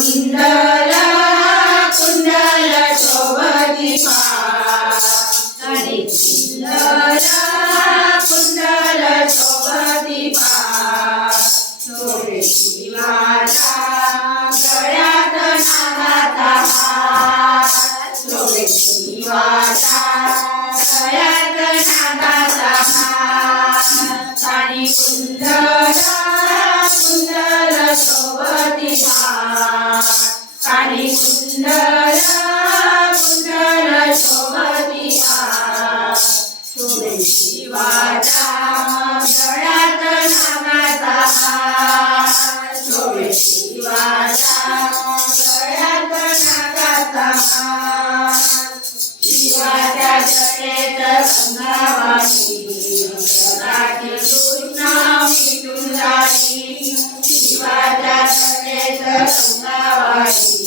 कुंडल कुंडल शोभती फार आणि कुंडल कुंडल शोभती फार शोभे शिवाच्या गळ्यात नागाचा हार शोभे शिवाच्या गळ्यात नागाचा हार आणि कुंडल कुंडल शोभती फार आणि कुंडल कुंडल शोभती फार शोभे शिवाच्या गळ्यात नागाचा हार शोभे शिवाच्या गळ्यात नागाचा हार शिवाच्या जटेत गंगावाणी जगाची तृष्णा मिटून जाई शिवाच्या जटेत गंगावाणी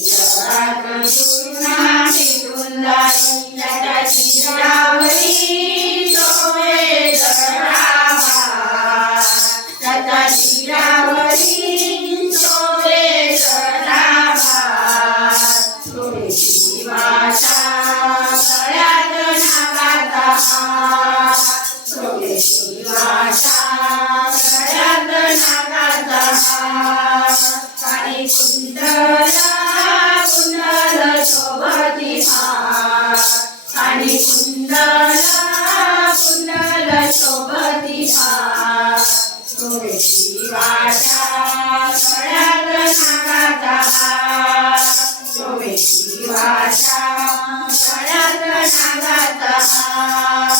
जगात तृष्णा मिटून जाई त्याच्या शिरावरी शोभे जटाभार त्याच्या शिरावरी शोभे जटाभार शोभे शिवाच्या गळ्यात नागाचा हार शोभे शिवाच्या गळ्यात नागाचा हार आणि कुंडल कुंडल शोभती फार आणि कुंडल कुंडल शोभती फार शोभे शिवाच्या गळ्यात नागाचा हार शोभे शिवाच्या गळ्यात नागाचा हार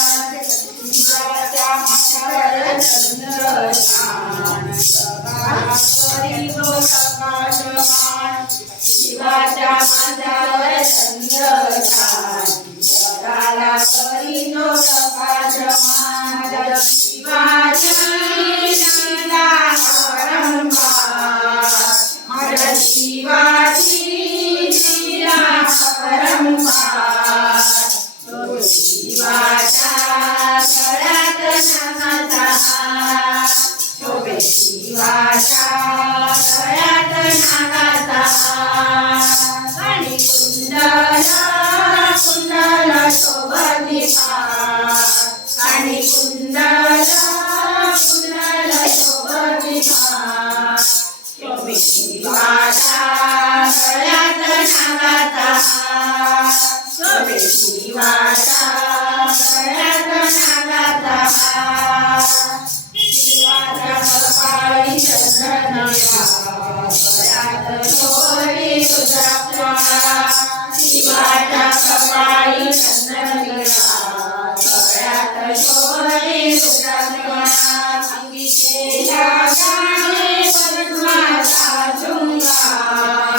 शिवाच्या माथ्यावर चंद्रछान करी तो प्रकाशमान शिवाच्या माथ्यावर चंद्रछान जगाला करी तो प्रकाशमान शिवाची लीला परंपार माझ्या शिवाची लीला परंपार शोभे शिवाच्या गळ्यात नागाचा हार शोभे शिवाच्या गळ्यात नागाचा हार आणि कुंडल कुंडल शोभती फार आणि कुंडल कुंडल शोभती फार शोभे शिवाच्या गळ्यात नागाचा हार शोभे शिवाच्या गळ्यात नागाचा हार शिवाच्या कपाळी चंद्रनया गळ्यात शोभे रुद्राक्षमाळा शिवाच्या कपाळी चंद्रनया गळ्यात शोभे रुद्राक्षमाळा अंगी शेजाने पद्माचा शृंगार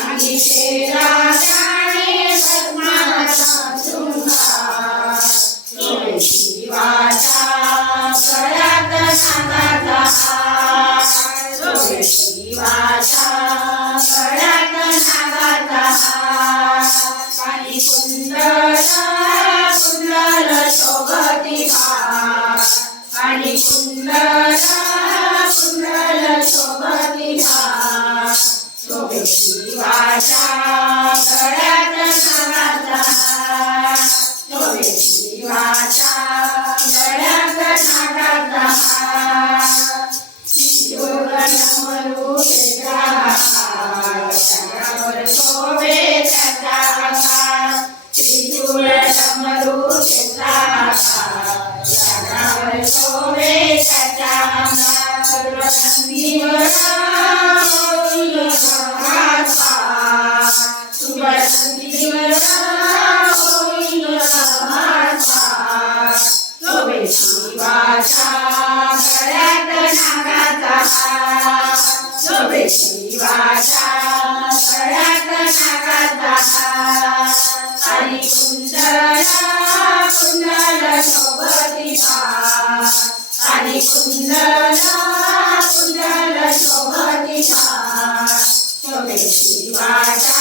अंगी शेजाने पद्माचा शृंगार शोभे शिवाच्या गळ्यात नागाचा हार शोभे शिवाच्या गळ्यात नागाचा हार आणि कुंडल कुंडल शोभती फार आणि कुंडल कुंडल शोभती फार शोभे शिवाच्या गळ्यात नागाचा हार शोभे शिवाच्या गळ्यात नागाचा हार डमरू त्याच्या हार त्याच्यावर शोभे त्याचा आकार त्रिशूळ डमरू त्याचा आकार त्याच्यावर शोभे त्याचा आकार सर्वसंगीवर होईल महात्मा शुभसंगीवर होईल महात्मा शोभे शिवाच्या गळ्यात नागाचा हार शोभे शिवाच्या गळ्यात नागाचा हार आणि कुंडल कुंडल शोभती फार आणि कुंडल कुंडल शोभती फार शोभे शिवाच्या